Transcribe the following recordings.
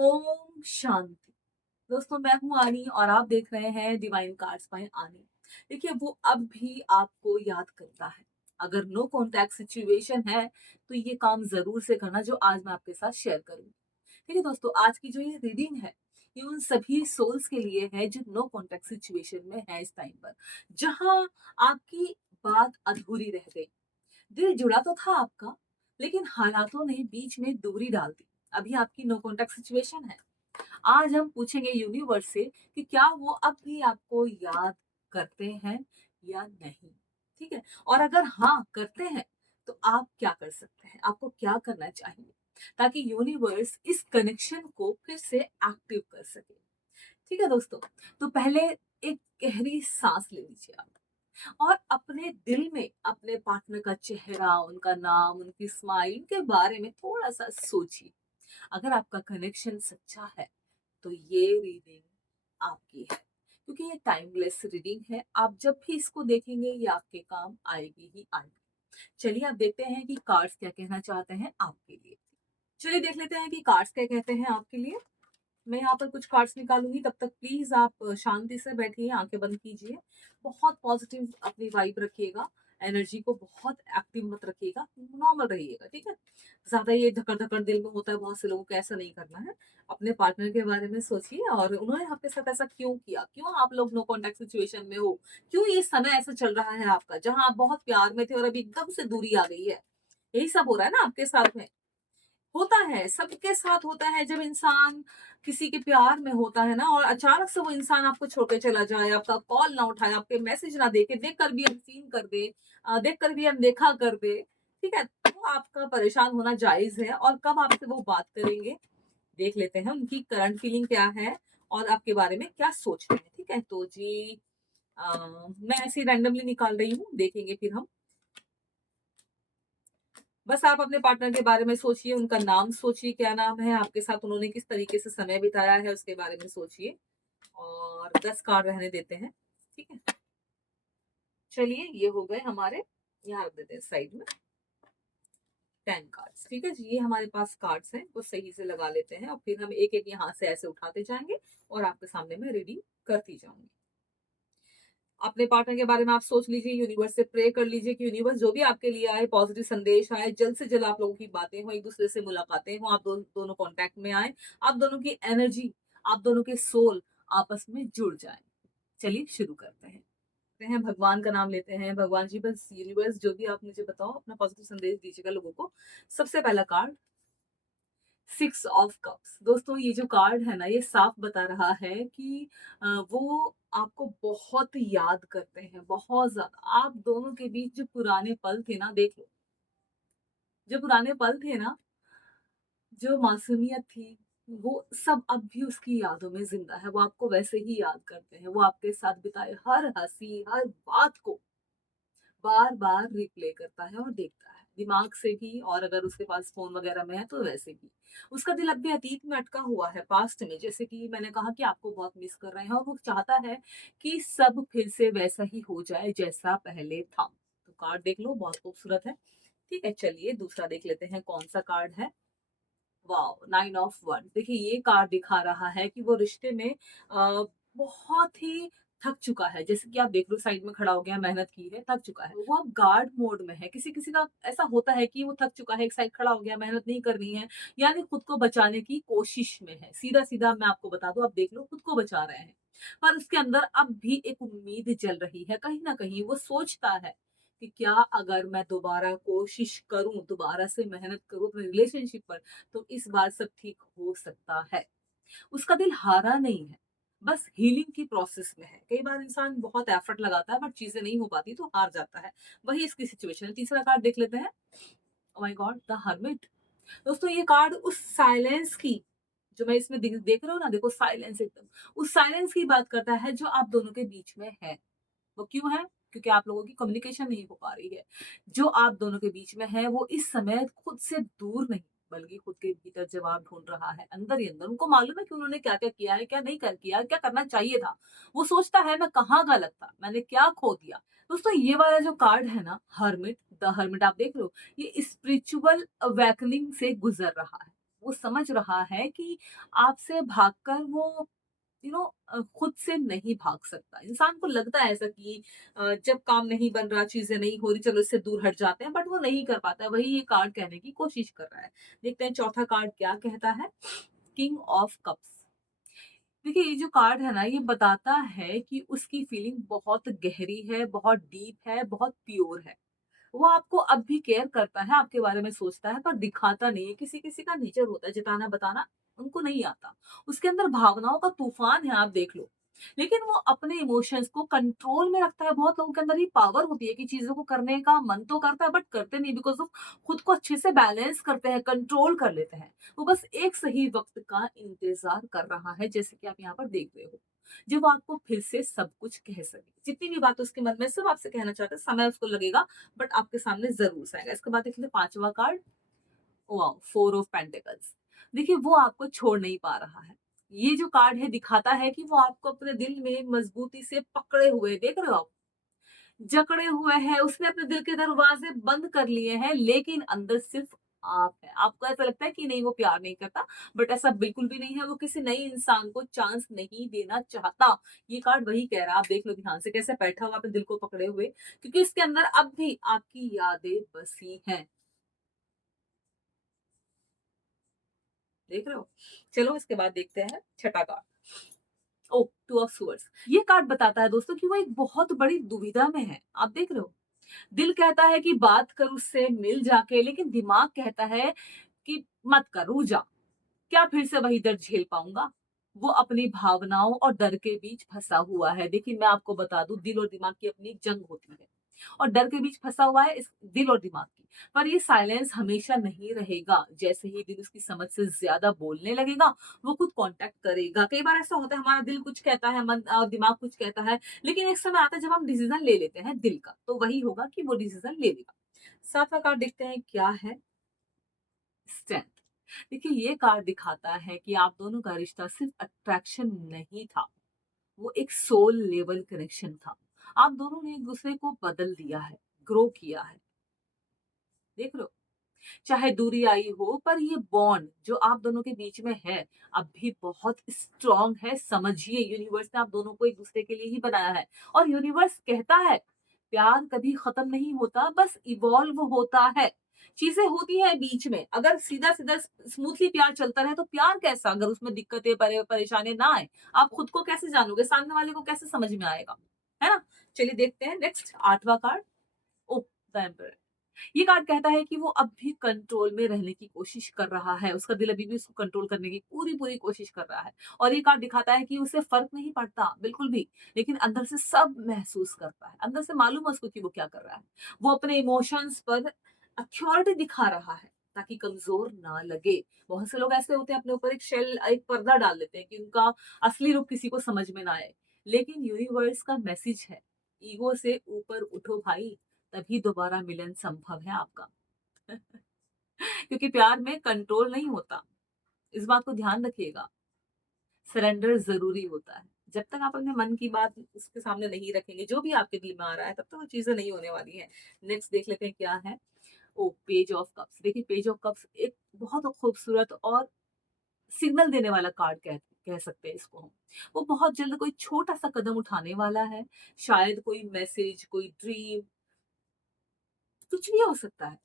ओम शांति। दोस्तों, मैं हूँ आनी और आप देख रहे हैं डिवाइन कार्ड्स बाय आनी। देखिए, वो अब भी आपको याद करता है। अगर नो कॉन्टैक्ट सिचुएशन है तो ये काम जरूर से करना जो आज मैं आपके साथ शेयर करूंगी। ठीक है दोस्तों, आज की जो ये रीडिंग है ये उन सभी सोल्स के लिए है जो नो कॉन्टैक्ट सिचुएशन में है इस टाइम पर, जहां आपकी बात अधूरी रह गई। दिल जुड़ा तो था आपका, लेकिन हालातों ने बीच में दूरी डाल दी। अभी आपकी नो कॉन्टैक्ट सिचुएशन है। आज हम पूछेंगे यूनिवर्स से कि क्या वो अब भी आपको याद करते हैं या नहीं। ठीक है, और अगर हाँ करते हैं तो आप क्या कर सकते हैं, आपको क्या करना चाहिए ताकि यूनिवर्स इस कनेक्शन को फिर से एक्टिव कर सके। ठीक है दोस्तों, तो पहले एक गहरी सांस ले लीजिए आप और अपने दिल में अपने पार्टनर का चेहरा, उनका नाम, उनकी स्माइल के बारे में थोड़ा सा सोचिए। अगर आपका कनेक्शन सच्चा है तो ये रीडिंग आपकी है, क्योंकि ये टाइमलेस रीडिंग है। आप जब भी इसको देखेंगे ये आपके काम आएगी ही आएगी। चलिए आप देखते हैं कि कार्ड्स क्या कहना चाहते हैं आपके लिए। चलिए देख लेते हैं कि कार्ड्स क्या कहते हैं आपके लिए। मैं यहाँ पर कुछ कार्ड्स निकालूंगी, तब तक प्लीज आप शांति से बैठिए, आंखें बंद कीजिए। बहुत पॉजिटिव अपनी वाइब रखिएगा, एनर्जी को बहुत एक्टिव मत रखिएगा, नॉर्मल रहिएगा। ठीक है, ज्यादा ये धकड़ धकड़ दिल में होता है बहुत से लोगों को, ऐसा नहीं करना है। अपने पार्टनर के बारे में सोचिए और उन्होंने आपके साथ ऐसा क्यों किया, क्यों आप लोग नो कॉन्टेक्ट सिचुएशन में हो, क्यों ये समय ऐसा चल रहा है आपका जहां आप बहुत प्यार में थे और अभी एकदम से दूरी आ गई है। यही सब हो रहा है ना आपके साथ में। होता है, सबके साथ होता है। जब इंसान किसी के प्यार में होता है ना और अचानक से वो इंसान आपको छोड़ के चला जाए, आपका कॉल ना उठाए, आपके मैसेज ना देखे, देख कर भी अनसीन कर दे, देख कर भी अनदेखा कर दे, ठीक है, तो आपका परेशान होना जायज है। और कब आपसे वो बात करेंगे, देख लेते हैं उनकी करंट फीलिंग क्या है और आपके बारे में क्या सोच रहे हैं। ठीक है, तो जी मैं ऐसे रैंडमली निकाल रही हूँ, देखेंगे फिर हम। बस आप अपने पार्टनर के बारे में सोचिए, उनका नाम सोचिए, क्या नाम है, आपके साथ उन्होंने किस तरीके से समय बिताया है उसके बारे में सोचिए। और 10 कार्ड रहने देते हैं। ठीक है, चलिए ये हो गए हमारे, यहाँ रख देते हैं साइड में 10 कार्ड्स। ठीक है जी, ये हमारे पास कार्ड्स हैं, वो सही से लगा लेते हैं और फिर हम एक एक यहाँ से ऐसे उठाते जाएंगे और आपके सामने में रीडिंग करती जाऊंगी। अपने पार्टनर के बारे में आप सोच लीजिए, यूनिवर्स से प्रे कर लीजिए कि यूनिवर्स जो भी आपके लिए आए, पॉजिटिव संदेश आए, जल्द से जल्द आप लोगों की बातें हो, एक दूसरे से मुलाकातें हो, आप दोनों कांटेक्ट में आए, आप दोनों की एनर्जी, आप दोनों के सोल आपस में जुड़ जाए। चलिए शुरू करते हैं। भगवान का नाम लेते हैं। भगवान जी, बस यूनिवर्स जो भी आप मुझे बताओ, अपना पॉजिटिव संदेश दीजिएगा लोगों को। सबसे पहला कार्ड 6 ऑफ कप्स। दोस्तों, ये जो कार्ड है ना, ये साफ बता रहा है कि वो आपको बहुत याद करते हैं, बहुत ज्यादा। आप दोनों के बीच जो पुराने पल थे ना, देख लो, जो पुराने पल थे ना, जो मासूमियत थी, वो सब अब भी उसकी यादों में जिंदा है। वो आपको वैसे ही याद करते हैं। वो आपके साथ बिताए हर हंसी, हर बात को बार बार रिप्ले करता है और देखता है, दिमाग से भी, और अगर उसके पास फोन वगैरह में है तो वैसे भी। उसका दिल अब भी अतीत में अटका हुआ है, पास्ट में, जैसे कि मैंने कहा कि आपको बहुत मिस कर रहे हैं और वो चाहता है कि सब फिर से वैसा ही हो जाए जैसा पहले था। तो कार्ड देख लो, बहुत खूबसूरत है। ठीक है, चलिए दूसरा देख लेते हैं कौन सा कार्ड है। Wow, 9 of one. देखिए, ये कार्ड दिखा रहा है कि वो रिश्ते में बहुत ही थक चुका है। जैसे कि आप देख लो, साइड में खड़ा हो गया, मेहनत की है, थक चुका है, वो अब गार्ड मोड में है। किसी किसी का ऐसा होता है कि वो थक चुका है, एक साइड खड़ा हो गया, मेहनत नहीं करनी है, यानी खुद को बचाने की कोशिश में है। सीधा सीधा मैं आपको बता दूं, आप देख लो, खुद को बचा रहे हैं, पर उसके अंदर अब भी एक उम्मीद जल रही है। कहीं ना कहीं वो सोचता है कि क्या अगर मैं दोबारा कोशिश करूं, दोबारा से मेहनत करूं अपने रिलेशनशिप पर, तो इस बार सब ठीक हो सकता है। उसका दिल हारा नहीं है, बस हीलिंग की प्रोसेस में है। कई बार इंसान बहुत एफर्ट लगाता है बट चीजें नहीं हो पाती तो हार जाता है, वही इसकी सिचुएशन है। तीसरा कार्ड देख लेते हैं। Oh my God, the hermit. दोस्तों, ये कार्ड उस साइलेंस की, जो मैं इसमें देख रहा हूँ ना, देखो साइलेंस, एकदम उस साइलेंस की बात करता है जो आप दोनों के बीच में है। वो क्यों है? क्योंकि आप लोगों की कम्युनिकेशन नहीं हो पा रही है। जो आप दोनों के बीच में है वो इस समय खुद से दूर नहीं, बल्कि खुद के भीतर जवाब ढूंढ रहा है, अंदर ही अंदर। उनको मालूम है कि उन्होंने क्या क्या किया है, क्या नहीं कर किया, क्या करना चाहिए था। वो सोचता है मैं कहाँ गलत था, मैंने क्या खो दिया। दोस्तों, ये वाला जो कार्ड है ना, हर्मिट, द हर्मिट, आप देख लो, ये स्पिरिचुअल अवेकनिंग से गुजर रहा है। वो समझ रहा है कि आपसे भागकर वो खुद से नहीं भाग सकता। इंसान को लगता है ऐसा कि जब काम नहीं बन रहा, चीज़ें नहीं हो रही, चलो इससे दूर हट जाते हैं, बट वो नहीं कर पाता है। वही ये कार्ड कहने की कोशिश कर रहा है। देखते हैं चौथा कार्ड क्या कहता है? King of cups. देखिए ये जो कार्ड है ना, ये बताता है कि उसकी फीलिंग बहुत गहरी है, बहुत डीप है, बहुत प्योर है। वो आपको अब भी केयर करता है, आपके बारे में सोचता है, पर दिखाता नहीं है। किसी-किसी का नेचर होता है जताना बताना, उनको नहीं आता। उसके अंदर भावनाओं का तूफान है, आप देख लो। लेकिन वो अपने इमोशंस को कंट्रोल में रखता है। बहुत लोगों के अंदर ये पावर होती है कि चीज़ों को करने का मन तो करता है, बट करते नहीं, बिकॉज़ ऑफ खुद को अच्छे से बैलेंस करते हैं, कंट्रोल कर लेते हैं। वो बस एक सही वक़्त का इंतज़ार कर रहा है, जैसे कि आप यहाँ पर देख रहे हो। जब वो आपको फिर से सब कुछ कह सके। जितनी भी बात उसके मन में सब आपसे कहना चाहता है, समय उसको लगेगा, बट आपके सामने ज़रूर से आएगा। इसके बाद देख लेते 5वां कार्ड, वाओ! 4 of pentacles. देखिए वो आपको छोड़ नहीं पा रहा है। ये जो कार्ड है दिखाता है कि वो आपको अपने दिल में मज़बूती से पकड़े हुए, देख रहे हो आप? जकड़े हुए हैं, उसने अपने दिल के दरवाज़े बंद कर लिए हैं, लेकिन अंदर सिर्फ़ आप हैं। आपको ऐसा लगता है कि नहीं वो प्यार नहीं करता, बट ऐसा बिल्कुल भी नहीं है, वो किसी नए इंसान को चांस नहीं देना चाहता। ये कार्ड वही कह रहा है, आप देख लो ध्यान से कैसे बैठा हुआ अपने दिल को पकड़े हुए, क्योंकि इसके अंदर अब भी आपकी यादें बसी हैं। देख रहे हो? चलो इसके बाद देखते हैं छठा कार्ड। ओह! 2 of swords. ये कार्ड बताता है दोस्तों कि वो एक बहुत बड़ी दुविधा में है। आप देख रहे हो? दिल कहता है कि बात कर उससे, मिल जाके, लेकिन दिमाग कहता है कि मत कर, रुक जा। क्या फिर से वही दर्द झेल पाऊँगा? वो अपनी भावनाओं और डर के बीच फँसा हुआ है। देखिए, मैं आपको बता दूँ, दिल और दिमाग की अपनी एक जंग होती है और डर के बीच फँसा हुआ है इस दिल और दिमाग की। पर ये साइलेंस हमेशा नहीं रहेगा। जैसे ही दिल उसकी समझ से ज़्यादा बोलने लगेगा, वो खुद कॉन्टैक्ट करेगा। कई बार ऐसा होता है, हमारा दिल कुछ कहता है, दिमाग कुछ कहता है, लेकिन एक समय आता है जब हम डिसीज़न ले लेते हैं दिल का, तो वही होगा कि वो डिसीज़न ले लेगा। 7वां कार्ड देखते हैं क्या है? स्ट्रेंथ। देखिए ये कार्ड दिखाता है कि आप दोनों का रिश्ता सिर्फ अट्रैक्शन नहीं था, वो एक सोल लेवल कनेक्शन था। आप दोनों ने एक दूसरे को बदल दिया है, ग्रो किया है। देख रहे हो? चाहे दूरी आई हो, पर ये बॉन्ड जो आप दोनों के बीच में है, अब भी बहुत स्ट्रॉन्ग है। समझिए, यूनिवर्स ने आप दोनों को एक दूसरे के लिए ही बनाया है और यूनिवर्स कहता है, प्यार कभी खत्म नहीं होता, बस इवॉल्व होता है। चीजें होती हैं बीच में, अगर सीधा-सीधा स्मूथली प्यार चलता रहे तो प्यार कैसा, अगर उसमें दिक्कतें, परेशानी ना आए, आप खुद को कैसे जानोगे? सामने वाले को कैसे समझ में आएगा? है ना? चलिए देखते हैं नेक्स्ट 8वां कार्ड। ओह! The emperor. ये कार्ड कहता है कि वो अब भी कंट्रोल में रहने की कोशिश कर रहा है। उसका दिल अभी भी उसको कंट्रोल करने की पूरी-पूरी कोशिश कर रहा है। और ये कार्ड दिखाता है कि उसे फ़र्क नहीं पड़ता, बिल्कुल भी। लेकिन अंदर से सब महसूस करता है। अंदर से मालूम है उसको कि वो क्या कर रहा है। वो अपने इमोशंस पर अथॉरिटी दिखा रहा है, ताकि कमज़ोर ना लगे। बहुत से लोग ऐसे होते हैं, अपने ऊपर एक शेल, एक पर्दा डाल लेते हैं कि उनका असली रूप किसी को समझ में ना आए। लेकिन यूनिवर्स का मैसेज है, ईगो से ऊपर उठो भाई, तभी दोबारा मिलन संभव है आपका। क्योंकि प्यार में कंट्रोल नहीं होता, इस बात को ध्यान रखिएगा। सरेंडर ज़रूरी होता है। जब तक आप अपने मन की बात उसके सामने नहीं रखेंगे, जो भी आपके दिल में आ रहा है, तब तक वो चीज़ें नहीं होने वाली हैं। नेक्स्ट देख लेते हैं क्या है? ओह! Page of cups. देखिए पेज ऑफ कप्स एक बहुत खूबसूरत और सिग्नल देने वाला कार्ड कह सकते हैं इसको हम। वो बहुत जल्द कोई छोटा-सा कदम उठाने वाला है। शायद कोई मैसेज, कोई ड्रीम, कुछ भी हो सकता है।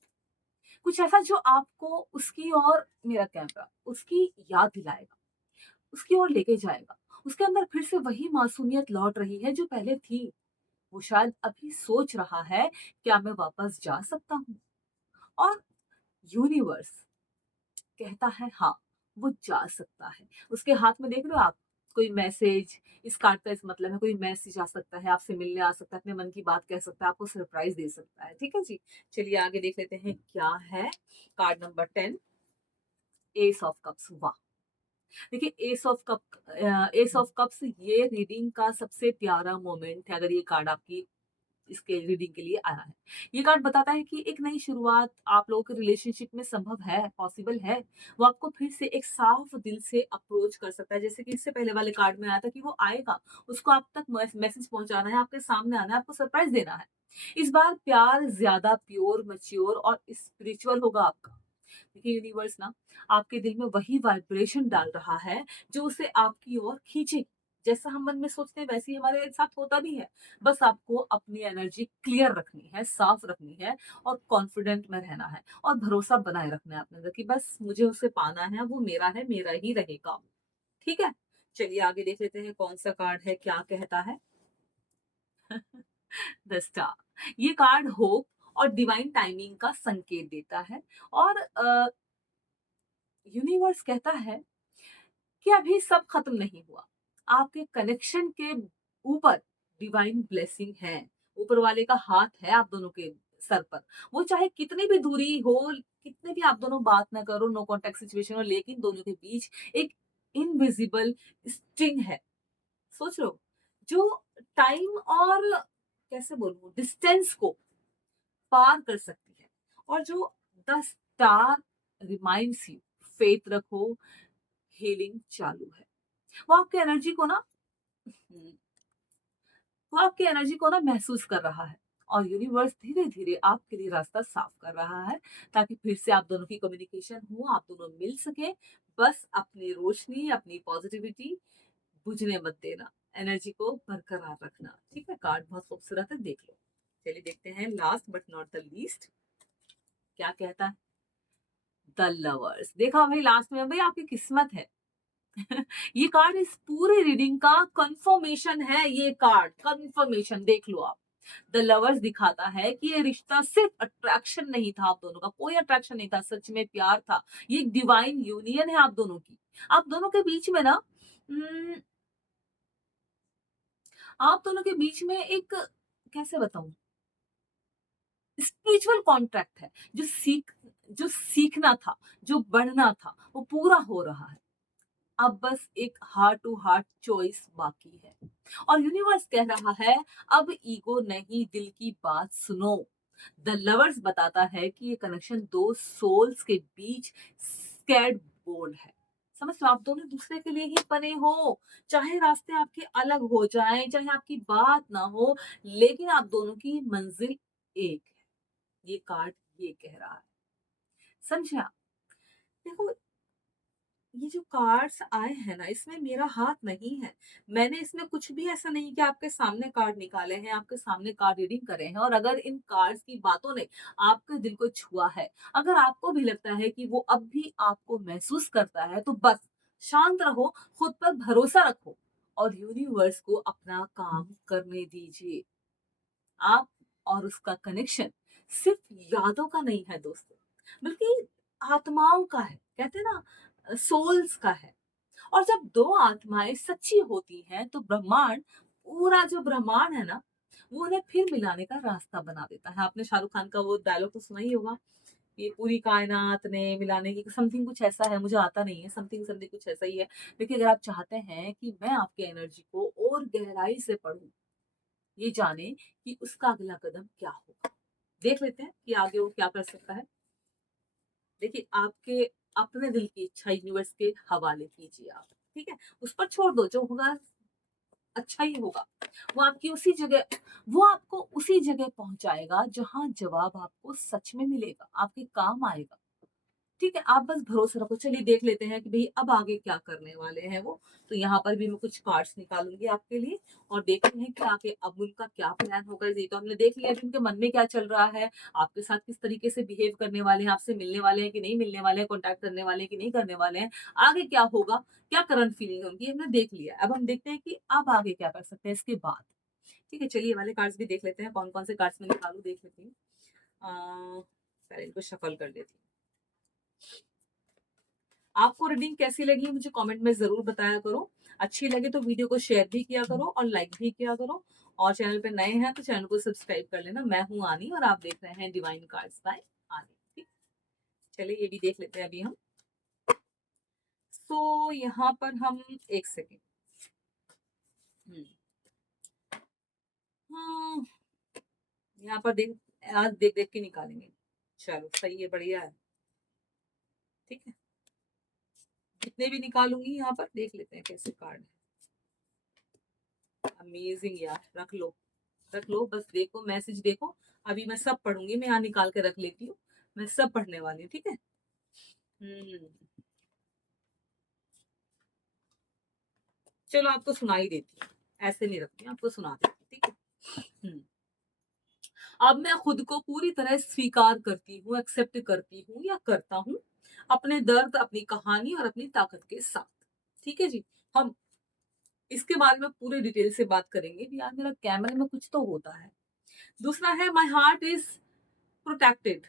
कुछ ऐसा जो आपको उसकी ओर, मेरा कैमरा, उसकी याद दिलाएगा, उसकी ओर लेके जाएगा। उसके अंदर फिर से वही मासूमियत लौट रही है जो पहले थी। वो शायद अभी सोच रहा है, क्या मैं वापस जा सकता हूँ? और यूनिवर्स कहता है हाँ, वो जा सकता है। उसके हाथ में देख रहे हो आप? कोई मैसेज, इस कार्ड का इस मतलब है कोई मैसेज आ सकता है, आपसे मिलने आ सकता है, अपने मन की बात कह सकता है, आपको सरप्राइज़ दे सकता है। ठीक है जी? चलिए आगे देख लेते हैं क्या है? Card number 10, S of cups. वाह! देखिए एस ऑफ कप्स ये रीडिंग का सबसे प्यारा मोमेंट है, अगर ये कार्ड आपकी इसके रीडिंग के लिए आया है। ये कार्ड बताता है कि एक नई शुरुआत आप लोगों के रिलेशनशिप में संभव है, पॉसिबल है। वो आपको फिर से एक साफ दिल से अप्रोच कर सकता है, जैसे कि इससे पहले वाले कार्ड में आया था कि वो आएगा, उसको आप तक मैसेज पहुंचाना है, आपके सामने आना है, आपको सरप्राइज देना है। इस बार प्यार ज्यादा प्योर, मैच्योर और स्पिरिचुअल होगा आपका। देखिए यूनिवर्स ना आपके दिल में वही वाइब्रेशन डाल रहा है जो उसे आपकी ओर खींचे। जैसा हम मन में सोचते हैं वैसे ही हमारे साथ होता भी है। बस आपको अपनी एनर्जी क्लियर रखनी है, साफ रखनी है और कॉन्फिडेंट में रहना है और भरोसा बनाए रखना है अपने अंदर कि बस मुझे उसे पाना है, वो मेरा ही रहेगा। ठीक है? चलिए आगे देख लेते हैं कौन सा कार्ड है, क्या कहता है। The star. ये कार्ड होप और डिवाइन टाइमिंग का संकेत देता है और यूनिवर्स कहता है कि अभी सब खत्म नहीं हुआ। आपके कनेक्शन के ऊपर डिवाइन ब्लेसिंग है। ऊपर वाले का हाथ है आप दोनों के सर पर। वो चाहे कितनी भी दूरी हो, कितने भी आप दोनों बात ना करो, नो कांटेक्ट सिचुएशन हो, लेकिन दोनों के बीच एक इनविजिबल स्ट्रिंग है। सोच लो, जो टाइम और कैसे बोलूं डिस्टेंस को पार कर सकती है। और जो the star reminds you, faith रखो, हीलिंग चालू है। वो आपकी एनर्जी को ना वो आपकी एनर्जी को ना महसूस कर रहा है और यूनिवर्स धीरे धीरे आपके लिए रास्ता साफ कर रहा है ताकि फिर से आप दोनों की कम्युनिकेशन हो, आप दोनों मिल सके। बस अपनी रोशनी, अपनी पॉजिटिविटी बुझने मत देना, एनर्जी को बरकरार रखना। ठीक है? कार्ड बहुत खूबसूरत है, देख लो। चलिए देखते हैं last but not the least क्या कहता है। The lovers. देखा भाई लास्ट में, भाई आपकी किस्मत है। ये कार्ड इस पूरी रीडिंग का कंफर्मेशन है। ये कार्ड कंफर्मेशन देख लो आप। द लवर्स दिखाता है कि ये रिश्ता सिर्फ अट्रैक्शन नहीं था, आप दोनों का कोई अट्रैक्शन नहीं था, सच में प्यार था। ये एक डिवाइन यूनियन है आप दोनों की। आप दोनों के बीच में ना हम्म, आप दोनों के बीच में एक कैसे बताऊं स्पिरिचुअल कॉन्ट्रैक्ट है। जो सीखना था, जो बढ़ना था, वो पूरा हो रहा है। अब बस एक हार्ट टू हार्ट चॉइस बाकी है और यूनिवर्स कह रहा है अब ईगो नहीं, दिल की बात सुनो। द लवर्स बताता है कि ये कनेक्शन दो सोल्स के बीच स्कैर्ड बोल्ड है। समझ लो, आप दोनों दूसरे के लिए ही बने हो। चाहे रास्ते आपके अलग हो जाएं, चाहे आपकी बात ना हो, लेकिन आप दोनों की मंजिल एक है। ये कार्ड ये कह रहा है। समझा? देखो, ये जो कार्ड्स आए हैं ना, इसमें मेरा हाथ नहीं है। मैंने इसमें कुछ भी ऐसा नहीं कि आपके सामने कार्ड निकाले हैं, आपके सामने कार्ड रीडिंग करे हैं और अगर इन कार्ड्स की बातों ने आपके दिल को छुआ है, अगर आपको भी लगता है कि वो अब भी आपको महसूस करता है, तो बस शांत रहो, खुद पर भरोसा रखो और यूनिवर्स को अपना काम करने दीजिए। आप और उसका कनेक्शन सिर्फ यादों का नहीं है दोस्तों, बल्कि आत्माओं का है। कहते हैं ना, सोल्स का है। और जब दो आत्माएं सच्ची होती हैं तो ब्रह्मांड, पूरा जो ब्रह्मांड है ना, वो उन्हें फिर मिलाने का रास्ता बना देता है। आपने शाहरुख खान का वो डायलॉग तो सुना ही होगा, ये पूरी कायनात ने मिलाने की समथिंग कुछ ऐसा है, मुझे आता नहीं है, समथिंग समथिंग कुछ ऐसा ही है। देखिए, अगर आप चाहते हैं कि मैं आपकी एनर्जी को और गहराई से पढ़ूं, ये जाने कि उसका अगला कदम क्या होगा, देख लेते हैं कि आगे वो क्या कर सकता है। देखिए, आपके अपने दिल की इच्छा यूनिवर्स के हवाले कीजिए आप। ठीक है? उस पर छोड़ दो, जो होगा अच्छा ही होगा। वो आपकी उसी जगह वो आपको उसी जगह पहुंचाएगा जहां जवाब आपको सच में मिलेगा, आपके काम आएगा। ठीक है? आप बस भरोसा रखो। चलिए देख लेते हैं कि भई अब आगे क्या करने वाले हैं वो। तो यहाँ पर भी मैं कुछ कार्ड्स निकालूँगी आपके लिए और देखते हैं कि आगे अब उनका क्या प्लान होगा। ये तो हमने देख लिया कि उनके मन में क्या चल रहा है, आपके साथ किस तरीके से बिहेव करने वाले हैं, आपसे मिलने वाले हैं कि नहीं मिलने वाले हैं, कॉन्टैक्ट करने वाले हैं कि नहीं करने वाले हैं, आगे क्या होगा, क्या करंट फीलिंग है उनकी, हमने देख लिया। अब हम देखते हैं कि अब आगे क्या कर सकते हैं इसके बाद। ठीक है? चलिए ये वाले कार्ड्स भी देख लेते हैं, कौन-कौन से कार्ड्स मैं निकालूँ देख लेती हूँ। पहले इनको शफल कर लेती हूँ। आपको रीडिंग कैसी लगी मुझे कमेंट में जरूर बताया करो। अच्छी लगे तो वीडियो को शेयर भी किया करो और लाइक भी किया करो। और चैनल पे नए हैं तो चैनल को सब्सक्राइब कर लेना। मैं हूं आनी और आप देख रहे हैं डिवाइन कार्ड्स बाय आनी। ठीक, चलिए ये भी देख लेते हैं अभी हम। तो यहाँ पर हम एक सेकेंड यहाँ पर देख, आज देख देख के निकालेंगे। चलो सही है, बढ़िया है। ठीक है, जितने भी निकालूंगी यहाँ पर देख लेते हैं कैसे कार्ड है। अमेजिंग यार, रख लो, रख लो, बस देखो मैसेज देखो। अभी मैं सब पढ़ूंगी, मैं यहाँ निकाल के रख लेती हूँ, मैं सब पढ़ने वाली हूँ। ठीक है, हम्म। चलो आपको सुनाई देती हूँ, ऐसे नहीं रखती, आपको सुना देती, ठीक है। अब मैं खुद को पूरी तरह स्वीकार करती हूँ, एक्सेप्ट करती हूँ या करता हूँ, अपने दर्द, अपनी कहानी और अपनी ताकत के साथ। ठीक है जी। हम इसके बारे में पूरे डिटेल से बात करेंगे कि यार मेरा कैमरे में कुछ तो होता है। दूसरा है my heart is protected,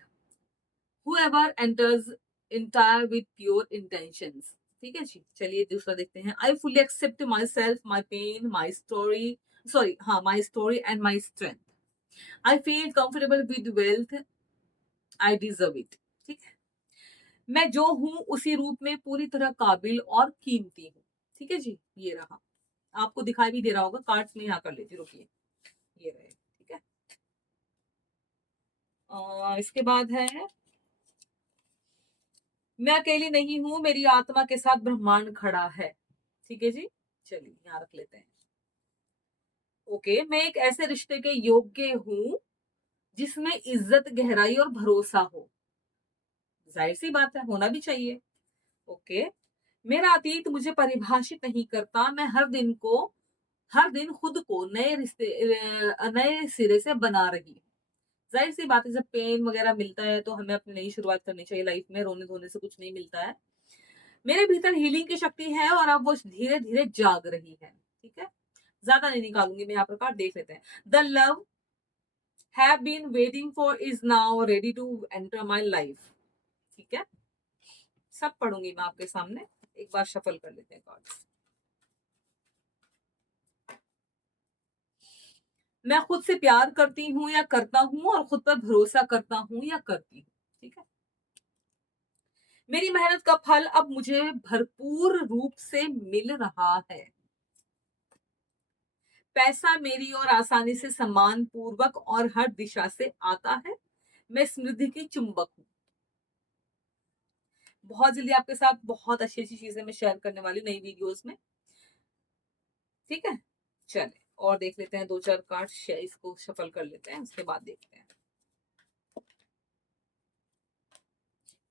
whoever enters entire with pure intentions। ठीक है जी। चलिए दूसरा देखते हैं। I fully accept myself, my pain, my story, sorry हाँ, my story and my strength. I feel comfortable with wealth, I deserve it. ठीक है। मैं जो हूं उसी रूप में पूरी तरह काबिल और कीमती हूँ। ठीक है जी। ये रहा, आपको दिखाई भी दे रहा होगा, कार्ड्स में यहाँ कर लेती, रुकिए, ये रहे। ठीक है। इसके बाद है मैं अकेली नहीं हूं, मेरी आत्मा के साथ ब्रह्मांड खड़ा है। ठीक है जी। चलिए यहाँ रख लेते हैं। ओके, मैं एक ऐसे रिश्ते के योग्य हूं जिसमें इज्जत, गहराई और भरोसा हो। जाहिर सी बात है, होना भी चाहिए। ओके, मेरा अतीत मुझे परिभाषित नहीं करता, मैं हर दिन खुद को नए सिरे से बना रही हूँ। जाहिर सी बात है, जब पेन वगैरह मिलता है तो हमें अपनी नई शुरुआत करनी चाहिए लाइफ में, रोने धोने से कुछ नहीं मिलता है। मेरे भीतर हीलिंग की शक्ति है और अब वो धीरे धीरे जाग रही है। ठीक है। ज्यादा नहीं निकालूंगी मैं, यहाँ प्रकार देख लेते हैं। The love have been waiting for is now ready to enter my life. ठीक है। सब पढ़ूंगी मैं आपके सामने, एक बार शफल कर लेते हैं कार्ड्स। मैं खुद से प्यार करती हूँ या करता हूँ और खुद पर भरोसा करता हूँ या करती हूँ। ठीक है। मेरी मेहनत का फल अब मुझे भरपूर रूप से मिल रहा है। पैसा मेरी ओर आसानी से सम्मान पूर्वक और हर दिशा से आता है। मैं समृद्धि की चुंबक हूँ। बहुत जल्दी आपके साथ बहुत अच्छी अच्छी चीजें मैं शेयर करने वाली नई वीडियोस में। ठीक है। चले और देख लेते हैं दो चार कार्ड, इसको शफल कर लेते हैं, उसके बाद देखते हैं।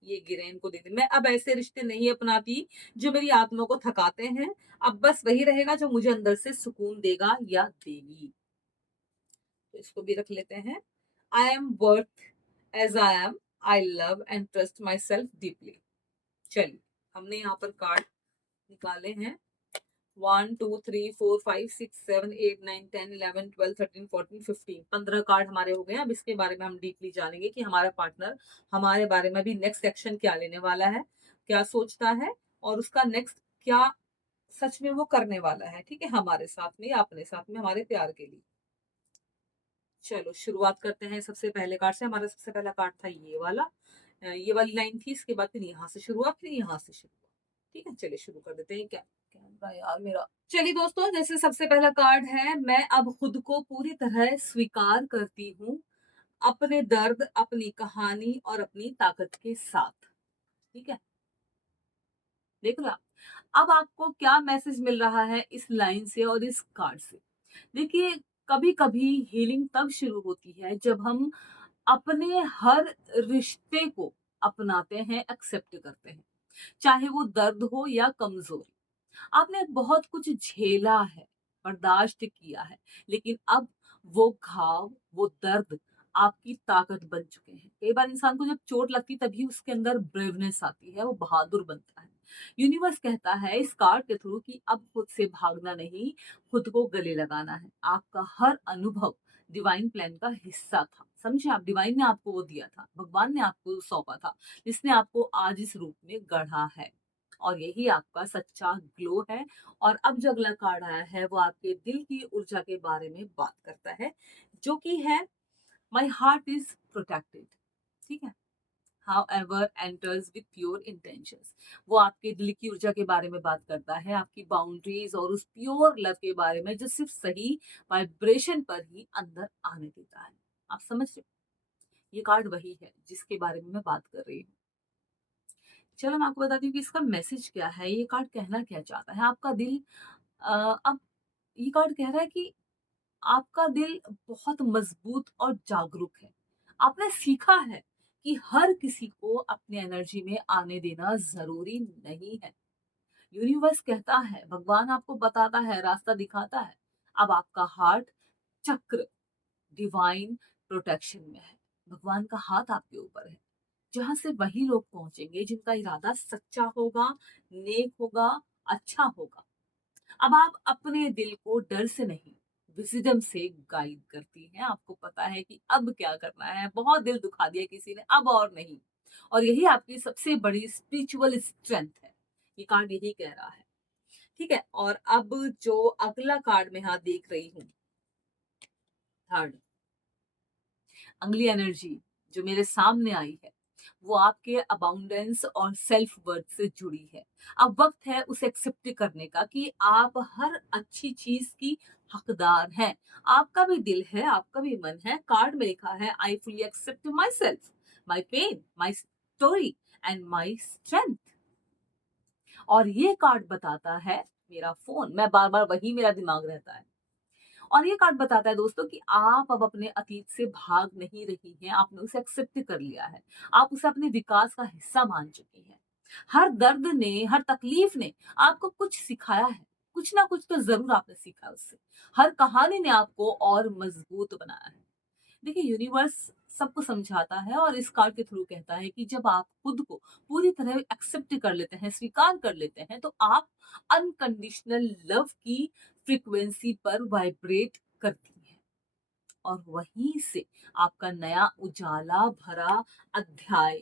ये गिरेन को दे दी। मैं अब ऐसे रिश्ते नहीं अपनाती जो मेरी आत्मा को थकाते हैं। अब बस वही रहेगा जो मुझे अंदर से सुकून देगा या देगी। तो इसको भी रख लेते हैं। I am worth as I am, I love and trust myself deeply. चलिए, हमने यहाँ पर कार्ड निकाले हैं। 1 2 3 4 5 6 7 8 9 10 11 12 13 14 15, 15 कार्ड हमारे हो गए। अब इसके बारे में हम डीपली जानेंगे कि हमारा पार्टनर हमारे बारे में भी नेक्स्ट एक्शन क्या लेने वाला है, क्या सोचता है और उसका नेक्स्ट क्या सच में वो करने वाला है। ठीक है, हमारे साथ में या अपने साथ में, हमारे प्यार के लिए। चलो शुरुआत करते हैं सबसे पहले कार्ड से। हमारा सबसे पहला कार्ड था ये वाला, ये वाली लाइन थी, इसके बाद फिर यहाँ से शुरू हुआ, फिर यहाँ से शुरू हुआ। ठीक है, चलिए शुरू कर देते हैं। क्या कैमरा यार मेरा। चलिए दोस्तों, जैसे सबसे पहला कार्ड है, मैं अब खुद को पूरी तरह स्वीकार करती हूँ, अपने दर्द, अपनी कहानी और अपनी ताकत के साथ। ठीक है, देख लो आप। अब आपको क्या मैसेज मिल रहा है इस लाइन से और इस कार्ड से। देखिए, कभी कभी हीलिंग तब शुरू होती है जब हम अपने हर रिश्ते को अपनाते हैं, एक्सेप्ट करते हैं, चाहे वो दर्द हो या कमजोरी। आपने बहुत कुछ झेला है, बर्दाश्त किया है, लेकिन अब वो घाव, वो दर्द आपकी ताकत बन चुके हैं। कई बार इंसान को जब चोट लगती तभी उसके अंदर ब्रेवनेस आती है, वो बहादुर बनता है। यूनिवर्स कहता है इस कार्ड के थ्रू कि अब खुद से भागना नहीं, खुद को गले लगाना है। आपका हर अनुभव डिवाइन प्लान का हिस्सा था। समझे आप, डिवाइन ने आपको वो दिया था, भगवान ने आपको सौंपा था, जिसने आपको आज इस रूप में गढ़ा है। और यही आपका सच्चा ग्लो है। और अब जो अगला कार्ड आया है वो आपके दिल की ऊर्जा के बारे में बात करता है, जो कि है माई हार्ट इज प्रोटेक्टेड। ठीक है। How ever enters with pure intentions. वो आपके दिल की ऊर्जा के बारे में बात करता है, आपकी बाउंड्रीज और उस प्योर लव के बारे में जो सिर्फ सही वाइब्रेशन पर ही अंदर आने देता है। आप समझ रहे हो? ये कार्ड वही है जिसके बारे में मैं बात कर रही हूँ। चलो मैं आपको बताती हूँ कि इसका मैसेज क्या है, ये कार्ड कहना क्या चाहता है। आपका दिल अब ये कार्ड कह रहा है कि आपका दिल बहुत मजबूत और जागरूक है। आपने सीखा है कि हर किसी को अपने एनर्जी में आने देना ज़रूरी नहीं है। यूनिवर्स कहता है, भगवान आपको बताता है, रास्ता दिखाता है। अब आपका हार्ट चक्र डिवाइन प्रोटेक्शन में है। भगवान का हाथ आपके ऊपर है, जहाँ से वही लोग पहुंचेंगे जिनका इरादा सच्चा होगा, नेक होगा, अच्छा होगा। अब आप अपने दिल को डर से नहीं, विजडम से गाइड करती हैं। आपको पता है कि अब क्या करना है, बहुत दिल दुखा दिया किसी ने, अब और नहीं। और यही आपकी सबसे बड़ी स्पिरिचुअल स्ट्रेंथ है। ये कार्ड यही कह रहा है। ठीक है, और अब जो अगला कार्ड मैं यहाँ देख रही हूँ, थर्ड अगली एनर्जी जो मेरे सामने आई है, वो आपके अबाउंडेंस और सेल्फ वर्थ से जुड़ी है। अब वक्त है उसे एक्सेप्ट करने का कि आप हर अच्छी चीज की हकदार हैं। आपका भी दिल है, आपका भी मन है। कार्ड में लिखा है, I fully accept myself, my pain, my story and my strength. और ये कार्ड बताता है, मेरा फोन, मैं बार बार वही मेरा दिमाग रहता है। और ये कार्ड बताता है दोस्तों कि आप अब अपने अतीत से भाग नहीं रही हैं, आपने उसे एक्सेप्ट कर लिया है। आप उसे अपने विकास का हिस्सा मान चुकी हैं। हर दर्द ने, हर तकलीफ ने आपको कुछ सिखाया है। कुछ ना कुछ तो जरूर आपने सीखा उससे। हर कहानी ने आपको और मजबूत बनाया है। देखिए, यूनिवर्स सबको समझाता है और इस कार्ड के थ्रू कहता है कि जब आप खुद को पूरी तरह एक्सेप्ट कर लेते हैं, स्वीकार कर लेते हैं, तो आप अनकंडीशनल लव की फ्रीक्वेंसी पर वाइब्रेट करती हैं। और वहीं से आपका नया उजाला भरा अध्याय,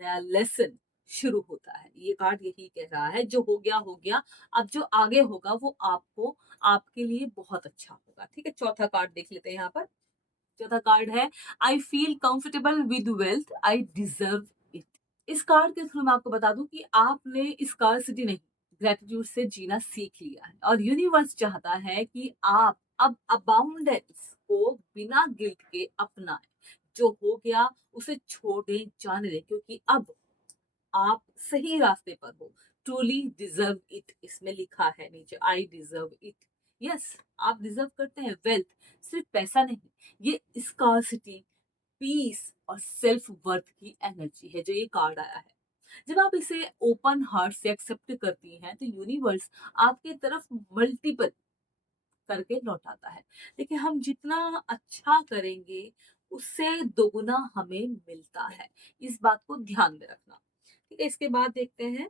नया लेसन शुरू होता है। ये कार्ड यही कह रहा है, जो हो गया हो गया, अब जो आगे होगा वो आपको, आपके लिए बहुत अच्छा होगा। ठीक है, चौथा कार्ड देख लेते हैं यहाँ पर। चौथा कार्ड है, आई feel comfortable with wealth, I deserve it. इस कार्ड के थ्रू मैं आपको बता दूं कि आपने स्कार्सिटी नहीं, ग्रेटिट्यूड से जीना सीख लिया है। और यूनिवर्स चाहता है कि आप अब अबाउंडेंस को बिना गिल्ट के अपनाएं। जो हो गया उसे छोड़ दें, जाने दें, क्योंकि अब आप सही रास्ते पर हो। ट्रूली डिजर्व इट, इसमें लिखा है नीचे, आई डिजर्व इट। यस, आप डिजर्व करते हैं वेल्थ, सिर्फ पैसा नहीं। ये स्कार्सिटी, पीस और सेल्फ वर्थ की एनर्जी है जो ये कार्ड आया है। जब आप इसे ओपन हार्ट से एक्सेप्ट करती हैं, तो यूनिवर्स आपके तरफ मल्टीपल करके लौटाता है। देखिए, हम जितना अच्छा करेंगे उससे दोगुना हमें मिलता है। इस बात को ध्यान में रखना। ठीक है, इसके बाद देखते हैं।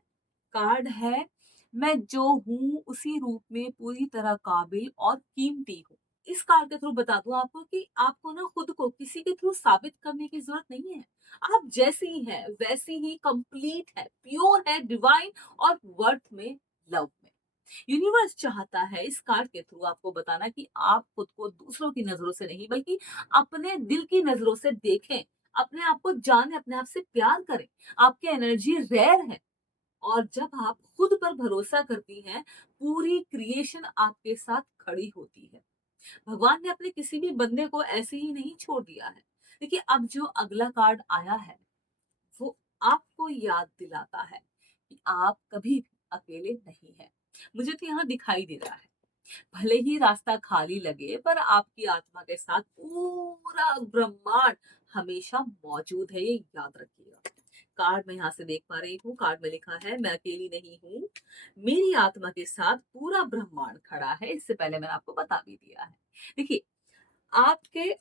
कार्ड है, मैं जो हूँ उसी रूप में पूरी तरह काबिल और कीमती हूँ। इस कार्ड के थ्रू बता दूं आपको कि आपको ना खुद को किसी के थ्रू साबित करने की जरूरत नहीं है। आप जैसे ही हैं वैसे ही कंप्लीट है, प्योर है, डिवाइन और वर्थ में, लव में। यूनिवर्स चाहता है इस कार्ड के थ्रू आपको बताना कि आप खुद को दूसरों की नजरों से नहीं, बल्कि अपने दिल की नजरों से देखें। अपने आप को जाने, अपने आप से प्यार करें। आपकी एनर्जी रेयर है। और जब आप खुद पर भरोसा करती हैं, पूरी क्रिएशन आपके साथ खड़ी होती है। भगवान ने अपने किसी भी बंदे को ऐसे ही नहीं छोड़ दिया है। देखिए, अब जो अगला कार्ड आया है, वो आपको याद दिलाता है कि आप कभी भी अकेले नहीं हैं। मुझे तो यहाँ दिखाई दे रहा है, भले ही रास्ता खाली लगे, पर आपकी आत्मा के साथ पूरा ब्रह्मांड हमेशा मौजूद है, ये याद रखिएगा। कार्ड में यहाँ से देख पा रही हूँ, कार्ड में लिखा है, मैं अकेली नहीं हूँ, मेरी आत्मा के साथ पूरा ब्रह्मांड खड़ा है। इससे पहले मैंने आपको बता भी दिया है। देखिए, आपके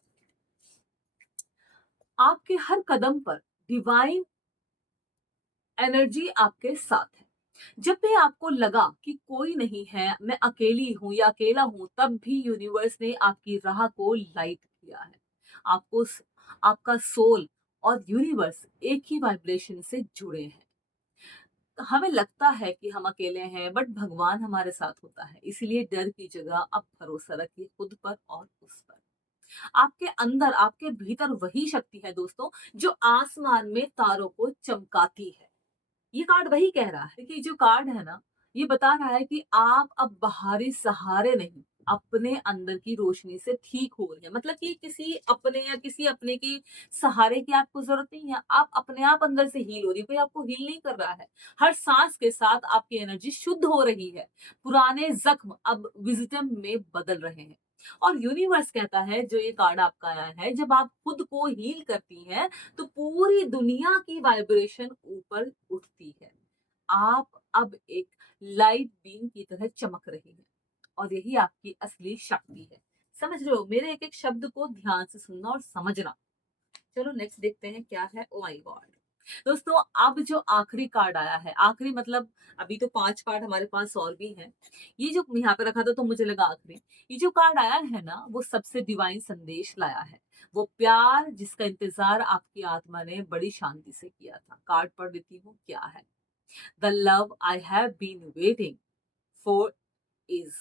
आपके हर कदम पर डिवाइन एनर्जी आपके साथ है। जब भी आपको लगा कि कोई नहीं है, मैं अकेली हूं या अकेला हूं, तब भी यूनिवर्स ने आपकी राह को लाइट किया है। आपको, आपका सोल और यूनिवर्स एक ही वाइब्रेशन से जुड़े हैं। हमें लगता है कि हम अकेले हैं, बट भगवान हमारे साथ होता है। इसलिए डर की जगह अब भरोसा रखिए खुद पर और उस पर। आपके अंदर, आपके भीतर वही शक्ति है दोस्तों, जो आसमान में तारों को चमकाती है। ये कार्ड वही कह रहा है कि जो कार्ड है ना, ये बता रहा है कि आप अब बाहरी सहारे नहीं, अपने अंदर की रोशनी से ठीक हो रहे हैं। मतलब कि किसी अपने या किसी अपने के सहारे की आपको जरूरत नहीं है। आप अपने आप अंदर से हील हो रही है, कोई आपको हील नहीं कर रहा है। हर सांस के साथ आपकी एनर्जी शुद्ध हो रही है। पुराने जख्म अब विजडम में बदल रहे हैं। और यूनिवर्स कहता है, जो ये कार्ड आपका आया है, जब आप खुद को हील करती हैं तो पूरी दुनिया की वाइब्रेशन ऊपर उठती है। आप अब एक लाइट बीम की तरह चमक रही हैं और यही आपकी असली शक्ति है। समझ रहे हो? मेरे एक एक शब्द को ध्यान से सुनना और समझना। चलो नेक्स्ट देखते हैं क्या है। ओ माय गॉड दोस्तों, अब जो आखिरी कार्ड आया है, आखिरी मतलब अभी तो 5 कार्ड हमारे पास और भी हैं। ये जो यहाँ पे रखा था तो मुझे लगा आखिरी। ये जो कार्ड आया है ना, वो सबसे डिवाइन संदेश लाया है। वो प्यार जिसका इंतजार आपकी आत्मा ने बड़ी शांति से किया था। कार्ड पढ़ देती हूँ क्या है। The love I have been waiting for is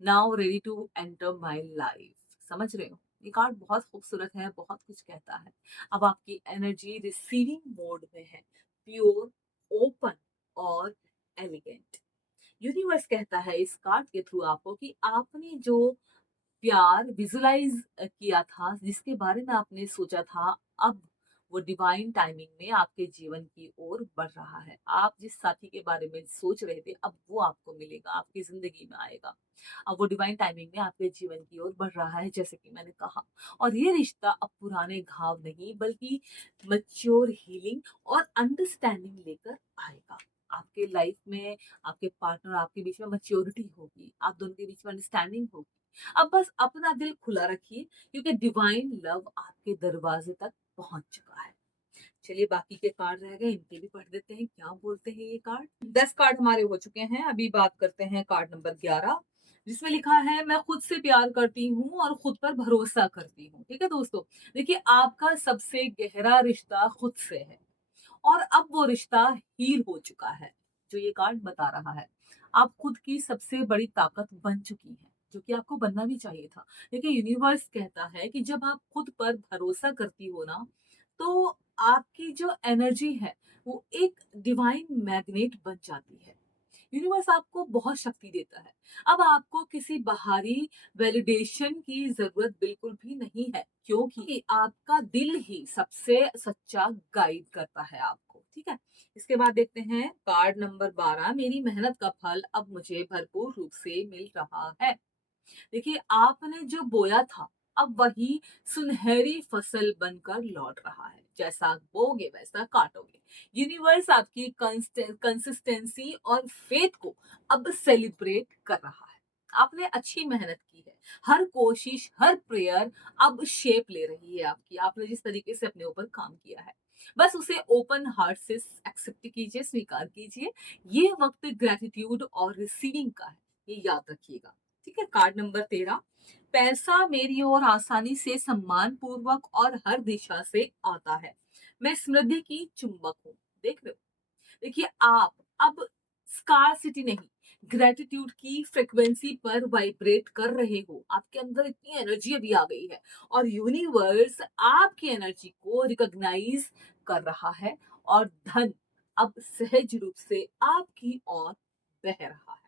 now ready to enter my life. समझ रहे हो? ये कार्ड बहुत खूबसूरत है, बहुत कुछ कहता है। अब आपकी एनर्जी रिसीविंग मोड में है, प्योर, ओपन और एलिगेंट। यूनिवर्स कहता है इस कार्ड के थ्रू आपको कि आपने जो प्यार विजुलाइज किया था, जिसके बारे में आपने सोचा था, अब वो डिवाइन टाइमिंग में आपके जीवन की ओर बढ़ रहा है। आप जिस साथी के बारे में सोच रहे थे, अब वो आपको मिलेगा, आपकी जिंदगी में आएगा। अब वो डिवाइन टाइमिंग में आपके जीवन की ओर बढ़ रहा है, जैसे कि मैंने कहा। और ये रिश्ता अब पुराने घाव नहीं, बल्कि मैच्योर हीलिंग और अंडरस्टैंडिंग लेकर आएगा। आपके लाइफ में आपके पार्टनर, आपके बीच में मैच्योरिटी होगी, आप दोनों के बीच में अंडरस्टैंडिंग होगी। अब बस अपना दिल खुला रखिए, क्योंकि डिवाइन लव आपके दरवाजे तक पहुंच चुका है। चलिए बाकी के कार्ड रह गए, इनके भी पढ़ देते हैं क्या बोलते हैं ये कार्ड। 10 कार्ड हमारे हो चुके हैं। अभी बात करते हैं कार्ड नंबर 11, जिसमें लिखा है मैं खुद से प्यार करती हूँ और खुद पर भरोसा करती हूँ। ठीक है दोस्तों, देखिए आपका सबसे गहरा रिश्ता खुद से है और अब वो रिश्ता हील हो चुका है, जो ये कार्ड बता रहा है। आप खुद की सबसे बड़ी ताकत बन चुकी हैं, जो कि आपको बनना भी चाहिए था। देखिए यूनिवर्स कहता है कि जब आप खुद पर भरोसा करती हो ना, तो आपकी जो एनर्जी है वो एक डिवाइन मैग्नेट बन जाती है। यूनिवर्स आपको बहुत शक्ति देता है। अब आपको किसी बाहरी वैलिडेशन की जरूरत बिल्कुल भी नहीं है, क्योंकि आपका दिल ही सबसे सच्चा गाइड करता है आपको। ठीक है, इसके बाद देखते हैं कार्ड नंबर 12, मेरी मेहनत का फल अब मुझे भरपूर रूप से मिल रहा है। देखिए आपने जो बोया था, अब वही सुनहरी फसल बनकर लौट रहा है। जैसा बोगे वैसा काटोगे। यूनिवर्स आपकी कंसिस्टेंसी और फेथ को अब सेलिब्रेट कर रहा है। आपने अच्छी मेहनत की है। हर कोशिश, हर प्रेयर अब शेप ले रही है आपकी। आपने जिस तरीके से अपने ऊपर काम किया है, बस उसे ओपन हार्ट से एक्सेप्ट कीजिए, स्वीकार कीजिए। ये वक्त ग्रेटिट्यूड और रिसीविंग का है, ये याद रखिएगा। ठीक है, कार्ड नंबर 13, पैसा मेरी ओर आसानी से, सम्मान पूर्वक और हर दिशा से आता है। मैं समृद्धि की चुंबक हूँ। देख रहे हो? देखिए आप अब स्कारसिटी नहीं, ग्रेटिट्यूड की फ्रिक्वेंसी पर वाइब्रेट कर रहे हो। आपके अंदर इतनी एनर्जी अभी आ गई है और यूनिवर्स आपकी एनर्जी को रिकॉग्नाइज कर रहा है और धन अब सहज रूप से आपकी ओर बह रहा है।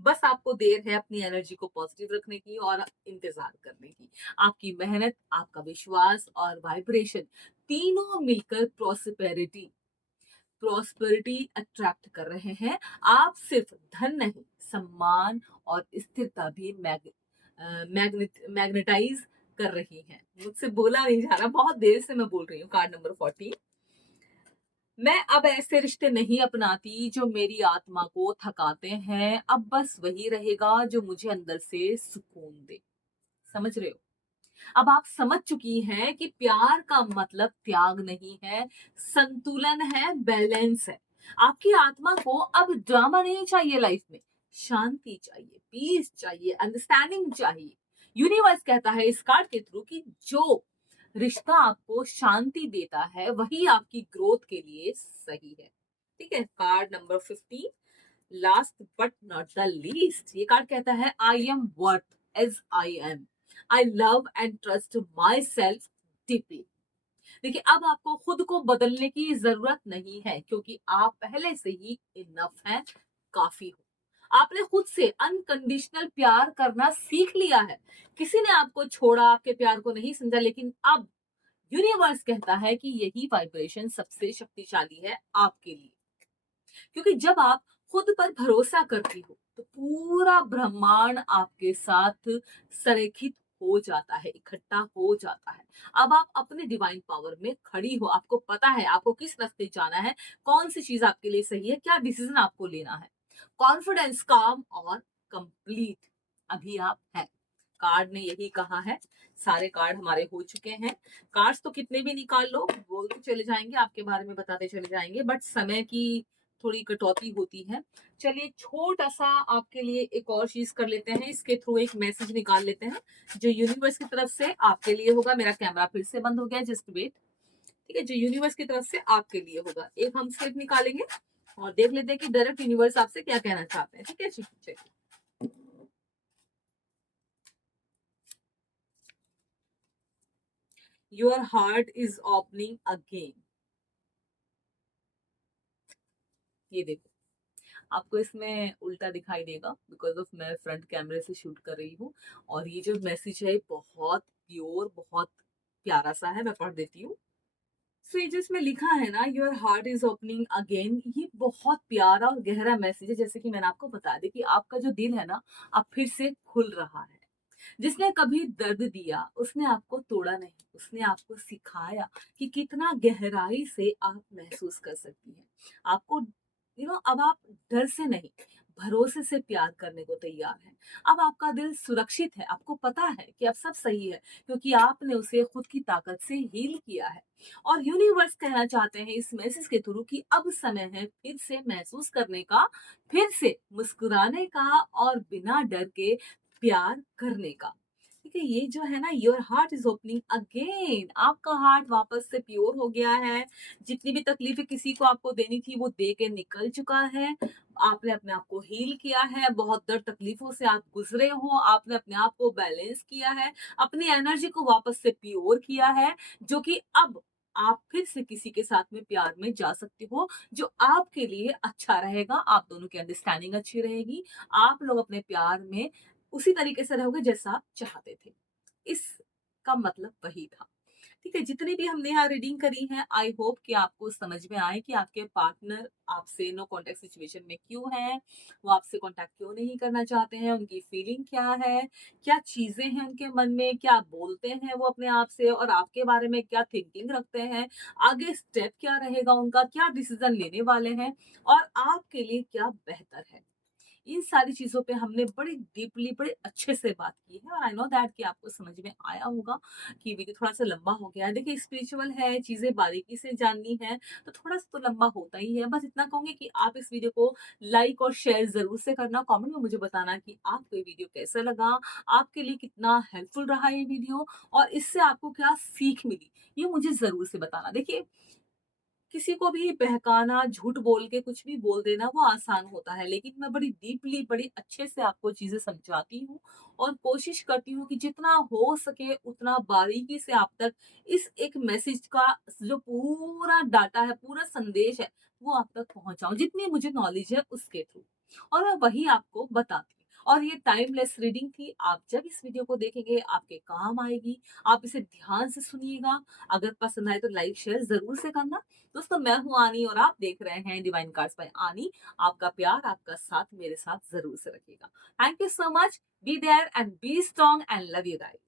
बस आपको देर है अपनी एनर्जी को पॉजिटिव रखने की और इंतजार करने की। आपकी मेहनत, आपका विश्वास और वाइब्रेशन तीनों मिलकर प्रॉस्पेरिटी प्रॉस्पेरिटी अट्रैक्ट कर रहे हैं। आप सिर्फ धन नहीं, सम्मान और स्थिरता भी मैग्नेटाइज कर रही हैं। मुझसे बोला नहीं जा रहा, बहुत देर से मैं बोल रही हूँ। कार्ड नंबर 40, मैं अब ऐसे रिश्ते नहीं अपनाती जो मेरी आत्मा को थकाते हैं। अब बस वही रहेगा जो मुझे अंदर से सुकून दे। समझ रहे हो? अब आप समझ चुकी हैं कि प्यार का मतलब त्याग नहीं है, संतुलन है, बैलेंस है। आपकी आत्मा को अब ड्रामा नहीं चाहिए लाइफ में, शांति चाहिए, पीस चाहिए, अंडरस्टैंडिंग चाहिए। यूनिवर्स कहता है इस कार्ड के थ्रू कि जो रिश्ता आपको शांति देता है, वही आपकी ग्रोथ के लिए सही है। ठीक है, card number 15, last but not the least, ये कार्ड कहता है I am worth as I am, I love and trust myself deeply. देखिए अब आपको खुद को बदलने की जरूरत नहीं है, क्योंकि आप पहले से ही इनफ हैं, काफी हो। आपने खुद से अनकंडीशनल प्यार करना सीख लिया है। किसी ने आपको छोड़ा, आपके प्यार को नहीं समझा, लेकिन अब यूनिवर्स कहता है कि यही वाइब्रेशन सबसे शक्तिशाली है आपके लिए। क्योंकि जब आप खुद पर भरोसा करती हो, तो पूरा ब्रह्मांड आपके साथ संरेखित हो जाता है, इकट्ठा हो जाता है। अब आप अपने डिवाइन पावर में खड़ी हो, आपको पता है आपको किस रास्ते जाना है, कौन सी चीज आपके लिए सही है, क्या डिसीजन आपको लेना है। कॉन्फिडेंस, काम और कंप्लीट अभी आप हैं। कार्ड ने यही कहा है। सारे कार्ड हमारे हो चुके हैं। कार्ड्स तो कितने भी निकाल लो, बोलते चले जाएंगे, आपके बारे में बताते चले जाएंगे, बट समय की थोड़ी कटौती होती है। चलिए छोटा सा आपके लिए एक और चीज कर लेते हैं, इसके थ्रू एक मैसेज निकाल लेते हैं जो यूनिवर्स की तरफ से आपके लिए होगा। मेरा कैमरा फिर से बंद हो गया, जस्ट वेट। ठीक है, जो यूनिवर्स की तरफ से आपके लिए होगा, एक हम स्लिप निकालेंगे और देख लेते हैं कि डायरेक्ट यूनिवर्स आपसे क्या कहना चाहते हैं। ठीक है जी, चलिए। Your heart is opening again. ये देखो, आपको इसमें उल्टा दिखाई देगा बिकॉज ऑफ मैं फ्रंट कैमरे से शूट कर रही हूँ। और ये जो मैसेज है बहुत प्योर, बहुत प्यारा सा है, मैं पढ़ देती हूँ। सो ये जो इसमें लिखा है ना, your heart is opening again, ये बहुत प्यारा और गहरा मैसेज है। जैसे कि मैंने आपको बता दिया कि आपका जो दिल है ना, अब फिर से खुल रहा है। जिसने कभी दर्द दिया उसने आपको तोड़ा नहीं, उसने आपको सिखाया कि कितना गहराई से आप महसूस कर सकती हैं। आपको अब आप डर से नहीं, भरोसे से प्यार करने को तैयार हैं। अब आपका दिल सुरक्षित है, आपको पता है कि अब सब सही है, क्योंकि आपने उसे खुद की ताकत से हील किया है। और यूनिवर्स कहना चाहते हैं इस मैसेज के थ्रू कि अब समय है फिर से महसूस करने का, फिर से मुस्कुराने का और बिना डर के प्यार करने का। ठीक है, ये जो है ना, your heart is opening again, आपका हार्ट वापस से प्योर हो गया है। जितनी भी तकलीफें किसी को आपको देनी थी वो दे के निकल चुका है। आपने अपने आप को हील किया है, बहुत दर्द तकलीफों से आप गुजरे हो, आपने अपने आप को बैलेंस किया है, अपनी एनर्जी को वापस से प्योर किया है, जो कि अब आप फिर से किसी के साथ में प्यार में जा सकते हो जो आपके लिए अच्छा रहेगा, आप दोनों की अंडरस्टैंडिंग अच्छी रहेगी, आप लोग अपने प्यार में उसी तरीके से रहोगे जैसा आप चाहते थे। इसका मतलब वही था। ठीक है, जितनी भी हमने यहाँ रीडिंग करी है, आई होप कि आपको समझ में आए कि आपके पार्टनर आपसे नो कांटेक्ट सिचुएशन में क्यों है, वो आपसे कांटेक्ट क्यों नहीं करना चाहते हैं, उनकी फीलिंग क्या है, क्या चीजें हैं उनके मन में, क्या बोलते हैं वो अपने आप से, और आपके बारे में क्या थिंकिंग रखते हैं, आगे स्टेप क्या रहेगा उनका, क्या डिसीजन लेने वाले हैं, और आपके लिए क्या बेहतर है। इन सारी चीज़ों पे हमने बड़ी डीपली, बड़े अच्छे से बात की है, और आई नो दैट कि आपको समझ में आया होगा कि वीडियो थोड़ा-सा लंबा हो गया है। देखिए स्पिरिचुअल है, चीज़ें बारीकी से जाननी है, तो थोड़ा-सा तो लंबा होता ही है। बस इतना कहूँगी कि आप इस वीडियो को लाइक और शेयर ज़रूर से करना, कमेंट में मुझे बताना कि आपको ये वीडियो कैसा लगा, आपके लिए कितना हेल्पफुल रहा ये वीडियो, और इससे आपको क्या सीख मिली, ये मुझे ज़रूर से बताना। देखिए, किसी को भी बहकाना, झूठ बोल के कुछ भी बोल देना वो आसान होता है, लेकिन मैं बड़ी डीपली, बड़ी अच्छे से आपको चीज़ें समझाती हूँ और कोशिश करती हूँ कि जितना हो सके उतना बारीकी से आप तक इस एक मैसेज का जो पूरा डाटा है, पूरा संदेश है, वो आप तक पहुँचाऊँ, जितनी मुझे नॉलेज है उसके थ्रू। और मैं वही आपको बताती हूँ। और ये टाइमलेस रीडिंग थी, आप जब इस वीडियो को देखेंगे आपके काम आएगी, आप इसे ध्यान से सुनिएगा। अगर पसंद आए तो लाइक शेयर ज़रूर से करना। दोस्तों, मैं हूँ आनी और आप देख रहे हैं डिवाइन कार्ड्स बाय आनी। आपका प्यार, आपका साथ मेरे साथ ज़रूर से रखिएगा। Thank you so much. Be there and be strong and love you guys.